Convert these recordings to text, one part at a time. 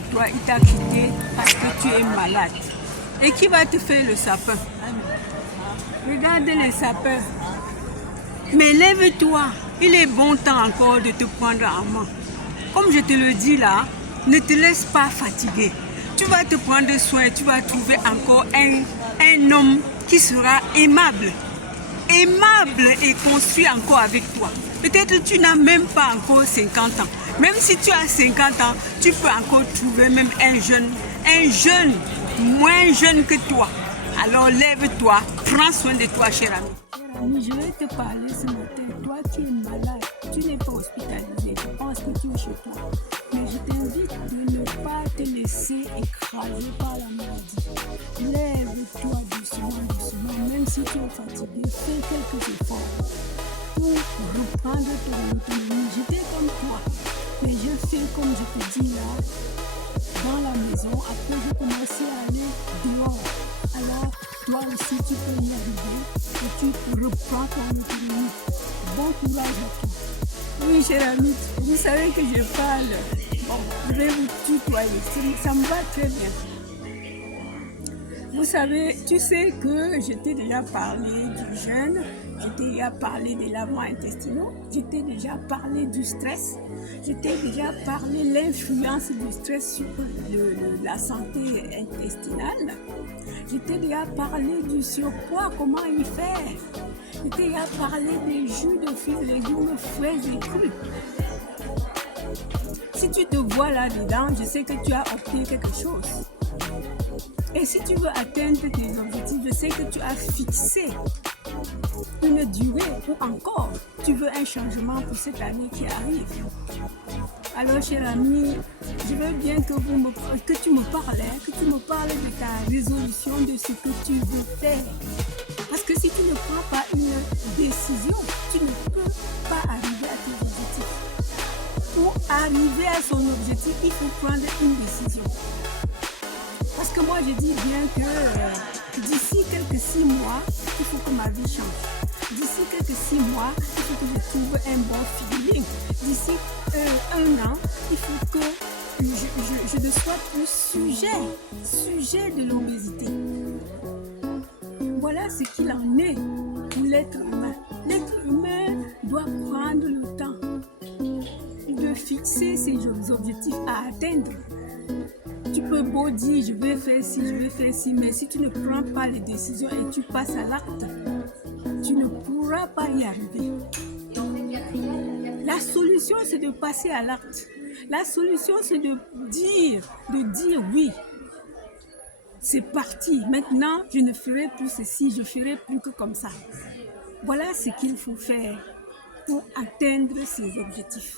de toi, il t'a quitté parce que tu es malade. Et qui va te faire le sapin? Regarde les sapins. Mais lève-toi, il est bon temps encore de te prendre en main. Comme je te le dis là, ne te laisse pas fatiguer. Tu vas te prendre soin, tu vas trouver encore un homme qui sera aimable. Aimable et construit encore avec toi. Peut-être que tu n'as même pas encore 50 ans. Même si tu as 50 ans, tu peux encore trouver même un jeune, moins jeune que toi. Alors lève-toi, prends soin de toi, cher ami. Cher ami, je vais te parler ce matin. Toi qui es malade, tu n'es pas hospitalisé. Je pense que tu es chez toi. Mais je t'invite de ne pas te laisser écraser par la maladie. Lève-toi doucement, doucement. Même si tu es fatigué, fais quelques efforts pour reprendre ton autonomie. J'étais comme toi, mais je fais comme je te dis là, dans la maison. Après, je commençais à aller dehors. Alors, toi aussi, tu peux y arriver et tu reprends ton autonomie. Bon courage à toi. Oui, cher ami, vous savez que je parle. Bon, je vais vous tutoyer. Ça me va très bien. Vous savez, tu sais que je t'ai déjà parlé du jeûne, je t'ai déjà parlé des lavements intestinaux, je t'ai déjà parlé du stress, je t'ai déjà parlé de l'influence du stress sur la santé intestinale, je t'ai déjà parlé du surpoids, comment y faire, je t'ai déjà parlé des jus de fruits, légumes, fraises et crus. Si tu te vois là-dedans, je sais que tu as opté quelque chose. Et si tu veux atteindre tes objectifs, je sais que tu as fixé une durée ou encore tu veux un changement pour cette année qui arrive. Alors, cher ami, je veux bien que tu me parles de ta résolution, de ce que tu veux faire. Parce que si tu ne prends pas une décision, tu ne peux pas arriver à tes objectifs. Pour arriver à son objectif, il faut prendre une décision. Parce que moi, je dis bien que d'ici quelques 6 mois, il faut que ma vie change. D'ici quelques 6 mois, il faut que je trouve un bon feeling. D'ici 1 an, il faut que je ne sois plus sujet de l'obésité. Voilà ce qu'il en est pour l'être humain. L'être humain doit prendre le temps de fixer ses objectifs à atteindre. Tu peux beau dire je vais faire ci, mais si tu ne prends pas les décisions et tu passes à l'acte, tu ne pourras pas y arriver. La solution, c'est de passer à l'acte. La solution, c'est de dire oui. C'est parti. Maintenant, je ne ferai plus ceci, je ferai plus que comme ça. Voilà ce qu'il faut faire pour atteindre ses objectifs.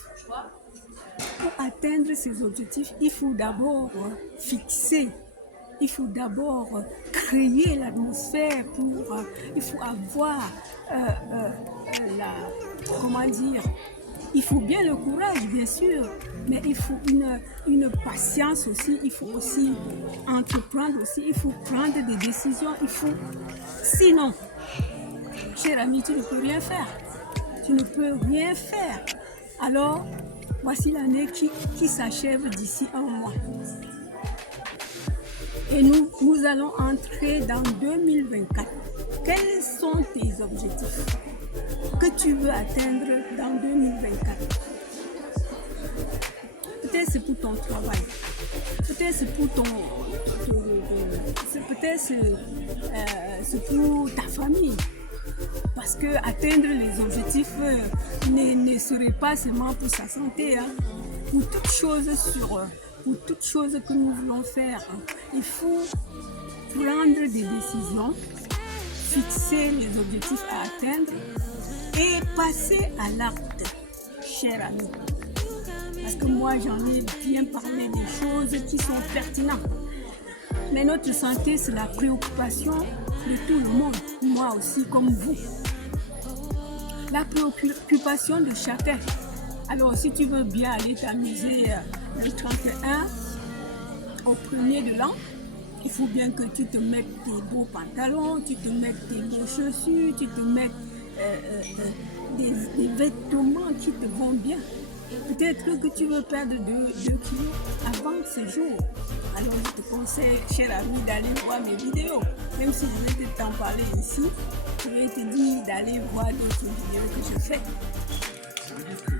Pour atteindre ces objectifs, il faut d'abord fixer, il faut d'abord créer l'atmosphère il faut avoir il faut bien le courage bien sûr, mais il faut une patience aussi, il faut aussi entreprendre aussi, il faut prendre des décisions, sinon, cher ami, tu ne peux rien faire, alors voici l'année qui s'achève d'ici 1 mois. Et nous allons entrer dans 2024. Quels sont tes objectifs que tu veux atteindre dans 2024? Peut-être c'est pour ton travail. Peut-être c'est pour c'est pour ta famille. Parce que atteindre les objectifs ne serait pas seulement pour sa santé. Pour toute chose que nous voulons faire, il faut prendre des décisions, fixer les objectifs à atteindre et passer à l'acte, cher ami. Parce que moi, j'en ai bien parlé des choses qui sont pertinentes. Mais notre santé, c'est la préoccupation de tout le monde, moi aussi comme vous. La préoccupation de chacun. Alors, si tu veux bien aller t'amuser le 31 au 1er de l'an, il faut bien que tu te mettes tes beaux pantalons, tu te mettes tes beaux chaussures, tu te mettes des vêtements qui te vont bien. Peut-être que tu veux perdre 2 kilos avant ce jour. Alors je te conseille, cher ami, d'aller voir mes vidéos. Même si je vais t'en parler ici, je vais te dire d'aller voir d'autres vidéos que je fais. Ça veut dire que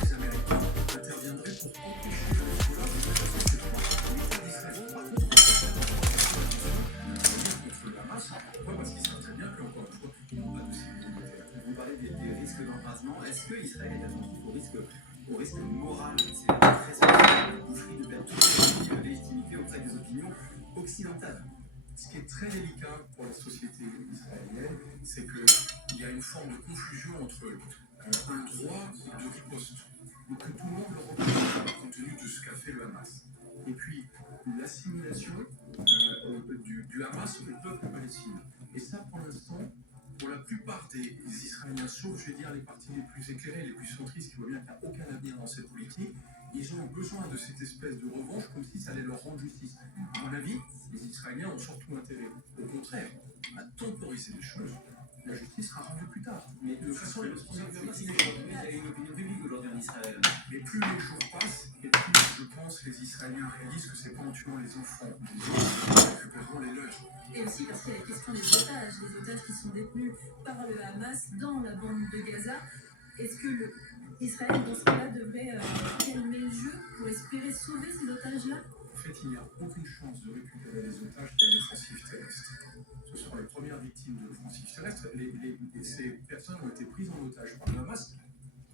les Américains interviendraient pour empêcher le Hezbollah de faire contre le Hamas. Pourquoi? Parce qu'ils savent très bien qu'encore une fois, ils n'ont pas de cible militaire. Vous parlez des risques d'embrasement. Est-ce que Israël est attentif au risque moral? C'est très sensible, le conflit de perdre toute la légitimité auprès des opinions occidentales. Ce qui est très délicat pour la société israélienne, c'est qu'il y a une forme de confusion entre un droit de riposte, donc que tout le monde le reconnaît compte tenu de ce qu'a fait le Hamas, et puis l'assimilation du Hamas au peuple palestinien. Et ça, pour l'instant, pour la plupart des Israéliens, sauf, je vais dire, les partis les plus éclairés, les plus centristes, qui voient bien qu'il n'y a aucun avenir dans cette politique, ils ont besoin de cette espèce de revanche comme si ça allait leur rendre justice. À mon avis, les Israéliens ont surtout intérêt, au contraire, à temporiser les choses. La justice sera rendue plus tard. Mais de toute façon, il y a une opinion publique aujourd'hui en Israël. Mais plus les jours passent, et plus, je pense, les Israéliens réalisent que c'est pas en tuant les enfants des autres qu'ils récupéreront les leurs. Et aussi parce qu'il y a la question des otages qui sont détenus par le Hamas dans la bande de Gaza. Est-ce que Israël, dans ce cas-là, devrait calmer le jeu pour espérer sauver ces otages-là? En fait, il n'y a aucune chance de récupérer les otages de l'offensive terrestre. Ce sont les premières victimes de l'offensive terrestre. Ces personnes ont été prises en otage par le Hamas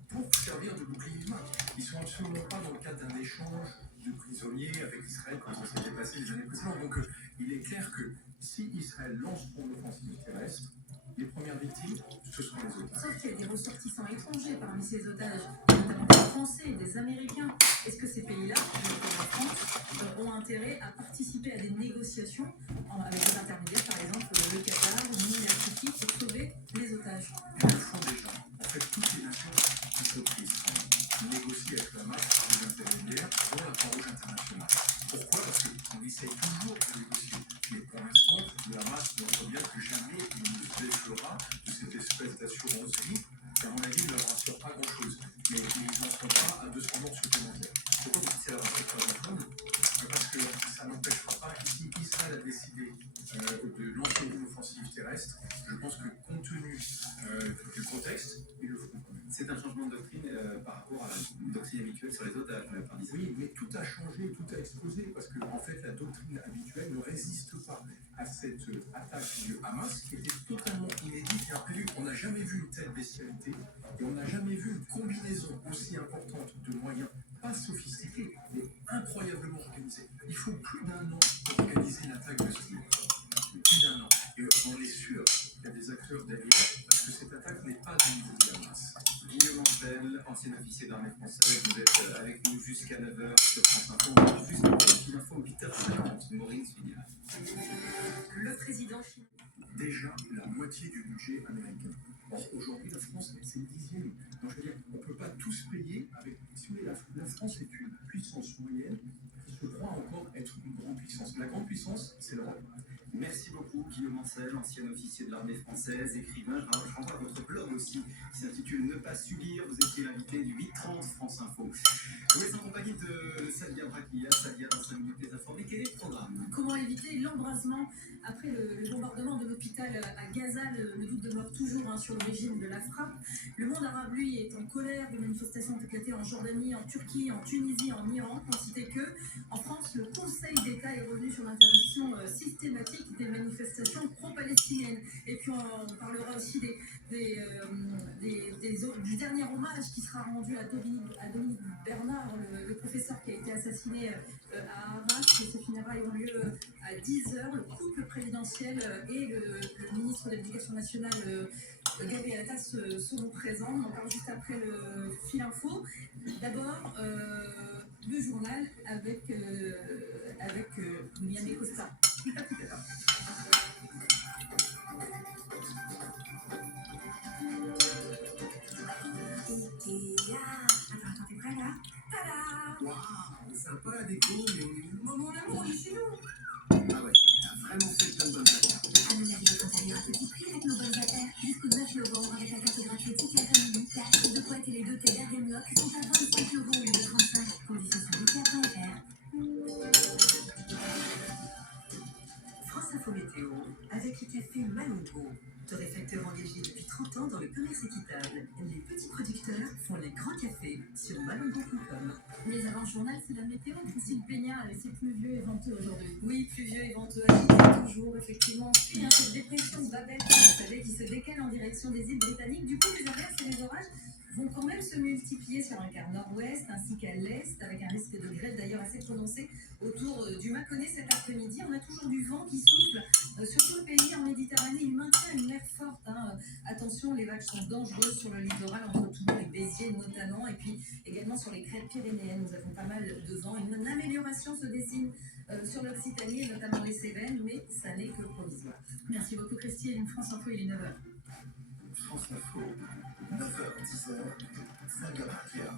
pour servir de bouclier humain. Ils ne sont absolument pas dans le cadre d'un échange de prisonniers avec Israël comme ça s'était passé les années précédentes. Donc il est clair que si Israël lance son offensive terrestre, les premières victimes, ce sont les otages. Sauf qu'il y a des ressortissants étrangers parmi ces otages, notamment des Français, des Américains. Est-ce que ces pays-là, comme la France, ont intérêt à participer à des négociations avec des intermédiaires, par exemple le Qatar ou la Turquie, pour sauver les otages? Ils le font déjà. En fait, toutes les nations qui sont prises négocient avec le Hamas par des intermédiaires, dont la Croix-Rouge internationale. Pourquoi? Parce qu'on essaye toujours de négocier. Mais pour l'instant, le Hamas montre bien que jamais il ne se défera de cette espèce d'assurance vie, qui, à mon avis, ne leur rassure pas grand-chose. Mais ils n'en sont pas à 200 morts supplémentaires. Pourquoi vous dites que ça leur rassure pas grand-chose? Parce que ça n'empêchera pas, si Israël a décidé de lancer une offensive terrestre, je pense que compte tenu du contexte, ils le feront. C'est un changement de doctrine par rapport à la doctrine habituelle sur les otages. Oui, mais tout a changé, tout a explosé, parce que en fait, la doctrine habituelle ne résiste pas à cette attaque du Hamas, qui était totalement inédite et imprévue. On n'a jamais vu une telle bestialité, et on n'a jamais vu une combinaison aussi importante de moyens, pas sophistiqués, mais incroyablement organisés. Il faut plus d'un an pour organiser une attaque de ce type. Plus d'un an. Et on est sûr qu'il y a des acteurs derrière, parce que cette attaque n'est pas du niveau du Hamas. Guillaume Ancel, ancien officier d'armée française, vous êtes avec nous jusqu'à 9h sur France Info. Juste après l'info 8h50, Maureen Sugnard. Le président chinois. Déjà la moitié du budget américain. Or, aujourd'hui, la France, c'est le 10e. Donc, je veux dire, on ne peut pas tous payer avec. Si vous voulez, la France est une puissance moyenne qui se croit encore être une grande puissance. La grande puissance, c'est l'Europe. Merci beaucoup, Guillaume Ancel, ancien officier de l'armée française, écrivain. Je renvoie votre blog aussi, qui s'intitule Ne pas subir. Vous étiez l'invité du 8h30 France Info. Vous êtes en compagnie de Sadia Brakia. Sadia, dans 5 minutes, les informés. Quel est le programme? Comment éviter l'embrasement après le bombardement de l'hôpital à Gaza? Le doute demeure toujours sur l'origine de la frappe. Le monde arabe, lui, est en colère. Des manifestations ont éclaté en Jordanie, en Turquie, en Tunisie, en Iran, pour citer que. En France, le Conseil d'État est revenu sur l'interdiction systématique des manifestations pro-palestiniennes. Et puis on parlera aussi du dernier hommage qui sera rendu à Dominique Bernard, le professeur qui a été assassiné à Arras. Ces funérailles ont lieu à 10h. Le couple présidentiel et le ministre de l'Éducation nationale, Gabriel Attal, seront présents. On en parle juste après le fil info. D'abord, le journal avec Miami Costa. À tout à l'heure. Ikea. Attends, t'es prêt là? Tada! Waouh, sympa la déco, mais on est où? Mon amour, on est chez nous. Ah ouais, t'as vraiment fait plein de bonnes choses. sont à 25 € au lieu de 35. Conditions sur Ikea.fr. France Info Météo avec les cafés Malongo. Torréfacteurs engagés depuis 30 ans dans le commerce équitable. Les petits producteurs font les grands cafés sur malongo.com. Mais avant le journal, c'est la météo. Christine Peña, c'est pluvieux et venteux aujourd'hui. Oui, pluvieux et venteux, agité toujours, effectivement. Puis cette dépression de Babel, vous savez, qui se décale en direction des îles britanniques. Du coup, les averses et les orages vont quand même se multiplier sur un quart nord-ouest ainsi qu'à l'est, avec un risque de grêle d'ailleurs assez prononcé autour du Mâconnais cet après-midi. On a toujours du vent qui souffle sur tout le pays en Méditerranée. Il maintient une mer forte. Attention, les vagues sont dangereuses sur le littoral entre Toulon et Béziers notamment, et puis également sur les crêtes pyrénéennes. Nous avons pas mal de vent. Une amélioration se dessine sur l'Occitanie et notamment les Cévennes, mais ça n'est que provisoire. Merci beaucoup Christine. France Info, il est 9h. France Info, 9h, 10h, 5h Ikea.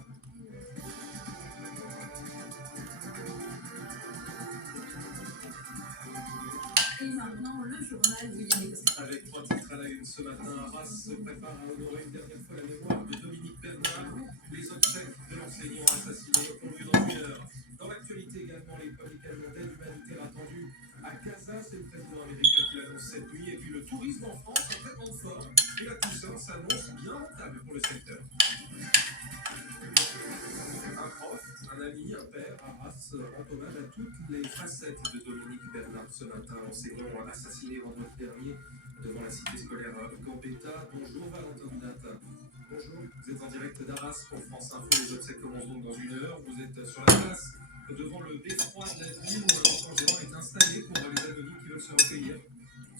Et maintenant, le journal William Ecossaire. Avec 3 titres à la une ce matin, Arras se prépare à honorer une dernière fois la mémoire de Dominique Bernard. Les obsèques de l'enseignant assassiné ont lieu dans 1 heure. Dans l'actualité également, les publics allemands d'aide humanitaire attendus à Gaza, c'est le président américain qui l'annonce cette nuit. Et puis le tourisme en France en très grande forme. Et la Toussaint s'annonce bien rentable pour le secteur. Un prof, un ami, un père, Arras rend hommage à toutes les facettes de Dominique Bernard ce matin, enseignant assassiné vendredi dernier devant la cité scolaire Gambetta. Bonjour Valentin Dunat. Bonjour, vous êtes en direct d'Arras pour France Info. Les obsèques commencent donc dans 1 heure. Vous êtes sur la place devant le beffroi de la ville où un enfant géant est installé pour les anonymes qui veulent se recueillir.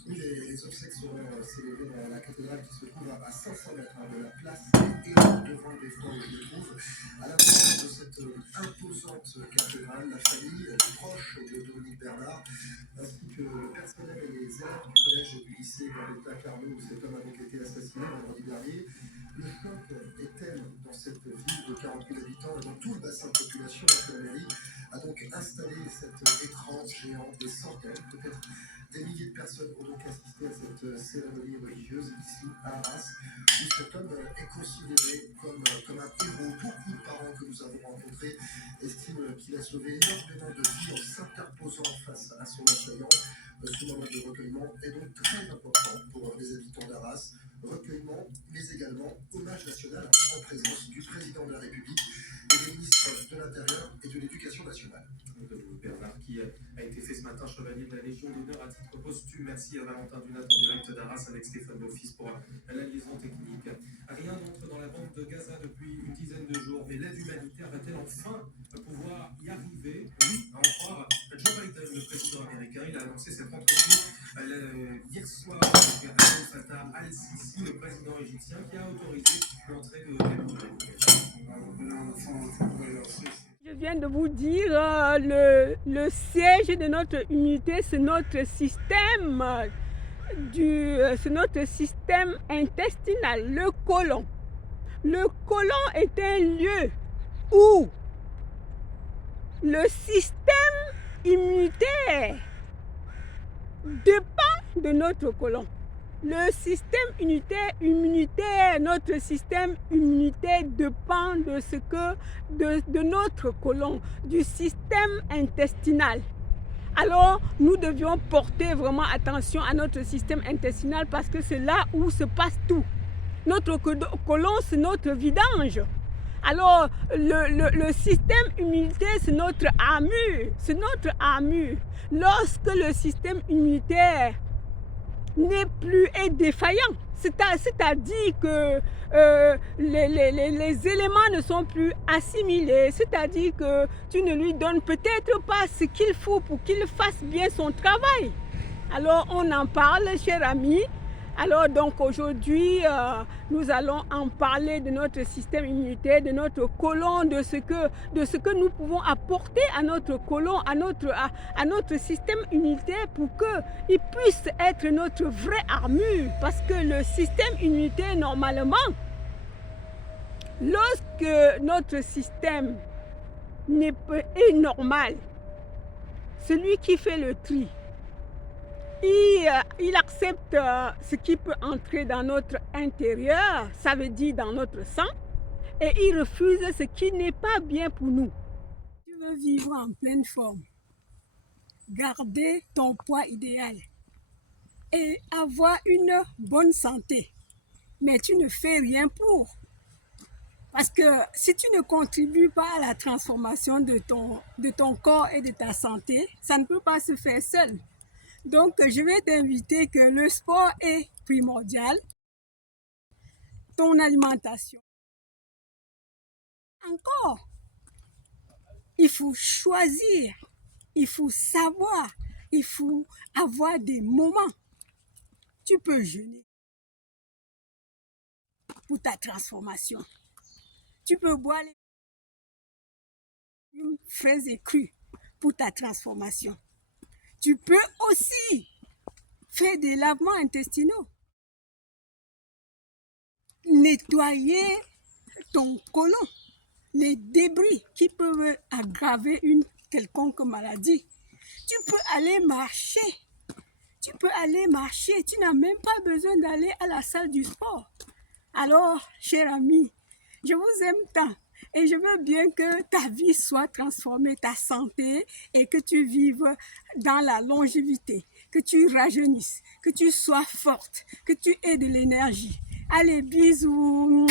Oui, les obsèques seront célébrées dans la cathédrale qui se trouve à 500 mètres de la place et devant le beffroi où je me trouve. À l'intérieur de cette imposante cathédrale, la famille, les proches de Dominique Bernard, ainsi que le personnel et les élèves du collège et du lycée Gambetta Carnot où cet homme avait été assassiné vendredi dernier. Le choc est tel dans cette ville de 40 000 habitants et dans tout le bassin de population que la mairie a donc installé cet écran géant. Des centaines, peut-être des milliers de personnes ont donc assisté à cette cérémonie religieuse ici à Arras, où cet homme est considéré comme un héros. Beaucoup de parents que nous avons rencontrés estiment qu'il a sauvé énormément de vies en s'interposant face à son assaillant. Ce moment de recueillement est donc très important pour les habitants d'Arras. Recueillement, mais également hommage national en présence du président de la République et des ministres de l'Intérieur et de l'Éducation nationale. Dominique Bernard qui a été fait ce matin chevalier de la Légion d'honneur à titre posthume. Merci à Valentin Dunat en direct d'Arras avec Stéphane Beaufils pour la liaison technique. Rien n'entre dans la bande de Gaza depuis une dizaine de jours, mais l'aide humanitaire va-t-elle enfin pouvoir y arriver? Oui, à en croire Joe Biden, le président américain. Il a annoncé cette entreprise hier soir avec Abdel Fattah al-Sisi, le président égyptien, qui a autorisé l'entrée de Je viens de vous dire, le siège de notre unité, c'est notre système, c'est notre système intestinal, le côlon. Le côlon est un lieu où le système immunitaire dépend de notre côlon. Le système immunitaire, notre système immunitaire dépend de notre côlon, du système intestinal. Alors, nous devions porter vraiment attention à notre système intestinal parce que c'est là où se passe tout. Notre côlon, c'est notre vidange. Alors, le système immunitaire, c'est notre armure. C'est notre armure. Lorsque le système immunitaire est défaillant, c'est-à-dire que les éléments ne sont plus assimilés, c'est-à-dire que tu ne lui donnes peut-être pas ce qu'il faut pour qu'il fasse bien son travail. Alors, on en parle, chers amis. Alors donc aujourd'hui, nous allons en parler de notre système immunitaire, de notre côlon, de ce que nous pouvons apporter à notre côlon, à notre système immunitaire pour qu'il puisse être notre vraie armure. Parce que le système immunitaire, normalement, lorsque notre système est normal, celui qui fait le tri, il accepte ce qui peut entrer dans notre intérieur, ça veut dire dans notre sang, et ils refusent ce qui n'est pas bien pour nous. Tu veux vivre en pleine forme, garder ton poids idéal et avoir une bonne santé, mais tu ne fais rien pour. Parce que si tu ne contribues pas à la transformation de ton corps et de ta santé, ça ne peut pas se faire seul. Donc, je vais t'inviter que le sport est primordial, ton alimentation. Encore, il faut choisir, il faut savoir, il faut avoir des moments. Tu peux jeûner pour ta transformation. Tu peux boire les fraises et crues pour ta transformation. Tu peux aussi faire des lavements intestinaux. Nettoyer ton côlon, les débris qui peuvent aggraver une quelconque maladie. Tu peux aller marcher. Tu peux aller marcher. Tu n'as même pas besoin d'aller à la salle du sport. Alors, cher ami, je vous aime tant et je veux bien que ta vie soit transformée, ta santé, et que tu vives dans la longévité, que tu rajeunisses, que tu sois forte, que tu aies de l'énergie. Allez, bisous.